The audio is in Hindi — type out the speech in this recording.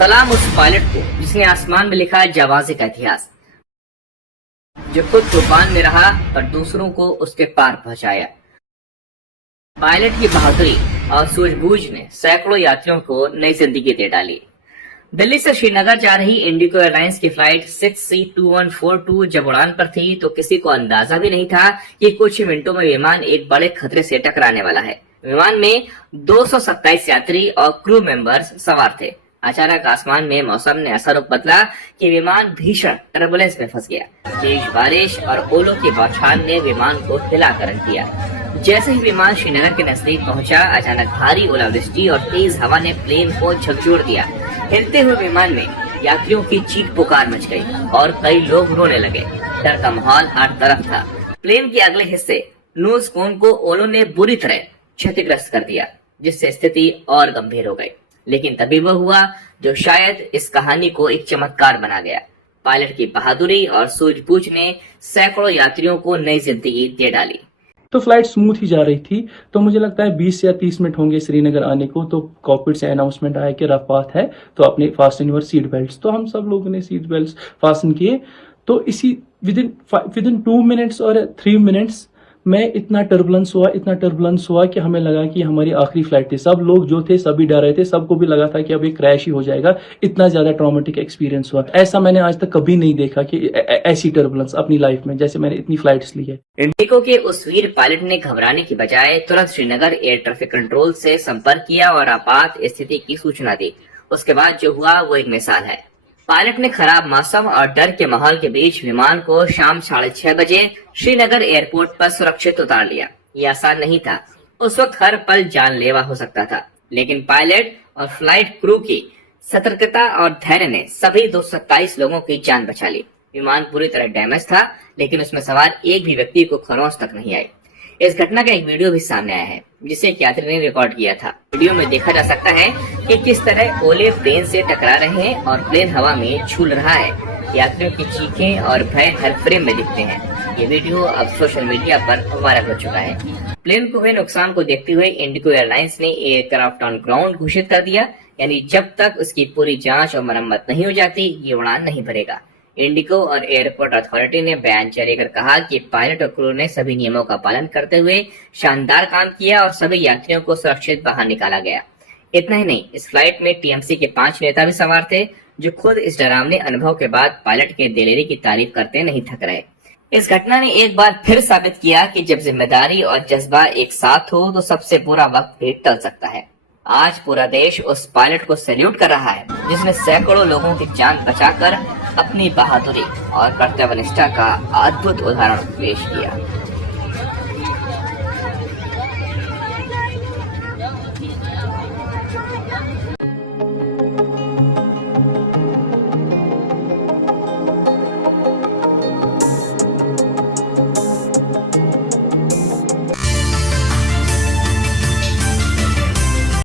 सलाम उस पायलट को जिसने आसमान में लिखा जाबाजी का इतिहास, जो खुद तूफान में रहा पर दूसरों को उसके पार पहुंचाया। पायलट की बहादुरी और सूझबूझ ने सैकड़ों यात्रियों को नई जिंदगी दे डाली। दिल्ली से श्रीनगर जा रही इंडिगो एयरलाइंस की फ्लाइट 6C2142 जब उड़ान पर थी तो किसी को अंदाजा भी नहीं था कि कुछ मिनटों में विमान एक बड़े खतरे से टकराने वाला है। विमान में 227 यात्री और क्रू मेंबर्स सवार थे। अचानक आसमान में मौसम ने ऐसा रुख बदला कि विमान भीषण टर्बुलेंस में फंस गया। तेज बारिश और ओलों की बौछार ने विमान को हिला कर रख दिया। जैसे ही विमान श्रीनगर के नजदीक पहुंचा, अचानक भारी ओलावृष्टि और तेज हवा ने प्लेन को झकझोर दिया। हिलते हुए विमान में यात्रियों की चीख पुकार मच गई और कई लोग रोने लगे। डर का माहौल हर तरफ था। प्लेन के अगले हिस्से नोज कोन को ओलों ने बुरी तरह क्षतिग्रस्त कर दिया, जिससे स्थिति और गंभीर हो गई। लेकिन तभी वह हुआ जो शायद इस कहानी को एक चमत्कार बना गया। पायलट की बहादुरी और सूझबूझ ने सैकड़ों यात्रियों को नई जिंदगी दे डाली। तो फ्लाइट स्मूथ ही जा रही थी, तो मुझे लगता है 20 या 30 मिनट होंगे श्रीनगर आने को। तो कॉकपिट से अनाउंसमेंट आया कि रफ पाथ है, तो अपने फास्टन योर सीट बेल्ट। तो हम सब लोगों ने सीट बेल्ट फास्टन किए। तो इसी विदिन 2 मिनट्स और 3 मिनट्स में इतना टर्बुलेंस हुआ कि हमें लगा कि हमारी आखिरी फ्लाइट थी। सब लोग जो थे सभी डर रहे थे, सबको भी लगा था कि अब ये क्रैश ही हो जाएगा। इतना ज्यादा ट्रॉमेटिक एक्सपीरियंस हुआ, ऐसा मैंने आज तक कभी नहीं देखा कि ऐसी टर्बुलेंस अपनी लाइफ में, जैसे मैंने इतनी फ्लाइट्स ली है। इंडिगो के उस वीर पायलट ने घबराने की बजाय तुरंत श्रीनगर एयर ट्रैफिक कंट्रोल से संपर्क किया और आपात स्थिति की सूचना दी। उसके बाद जो हुआ वो एक मिसाल है। पायलट ने खराब मौसम और डर के माहौल के बीच विमान को शाम 6:30 बजे श्रीनगर एयरपोर्ट पर सुरक्षित उतार लिया। ये आसान नहीं था। उस वक्त हर पल जानलेवा हो सकता था, लेकिन पायलट और फ्लाइट क्रू की सतर्कता और धैर्य ने सभी 227 लोगों की जान बचा ली। विमान पूरी तरह डैमेज था, लेकिन उसमें सवार एक भी व्यक्ति को खरोंच तक नहीं आई। इस घटना का एक वीडियो भी सामने आया है, जिसे एक यात्री ने रिकॉर्ड किया था। वीडियो में देखा जा सकता है कि किस तरह ओले प्लेन से टकरा रहे हैं और प्लेन हवा में झूल रहा है। यात्रियों की चीखें और भय हर फ्रेम में दिखते हैं। ये वीडियो अब सोशल मीडिया पर वायरल हो चुका है। प्लेन को हुए नुकसान को देखते हुए इंडिगो एयरलाइंस ने एयरक्राफ्ट ऑन ग्राउंड घोषित कर दिया, यानी जब तक उसकी पूरी जांच और मरम्मत नहीं हो जाती ये उड़ान नहीं भरेगा। इंडिगो और एयरपोर्ट अथॉरिटी ने बयान जारी कर कहा कि पायलट और क्रू ने सभी नियमों का पालन करते हुए शानदार काम किया और सभी यात्रियों को सुरक्षित बाहर निकाला गया। इतना ही नहीं, इस फ्लाइट में टीएमसी के 5 नेता भी सवार थे, जो खुद इस डरावने अनुभव के बाद पायलट के दिलेरी की तारीफ करते नहीं थक रहे। इस घटना ने एक बार फिर साबित किया कि जब जिम्मेदारी और जज्बा एक साथ हो तो सबसे बुरा वक्त भी टल सकता है। आज पूरा देश उस पायलट को सैल्यूट कर रहा है, जिसने सैकड़ों लोगों की जान बचाकर अपनी बहादुरी और कर्तव्यनिष्ठा का अद्भुत उदाहरण पेश किया।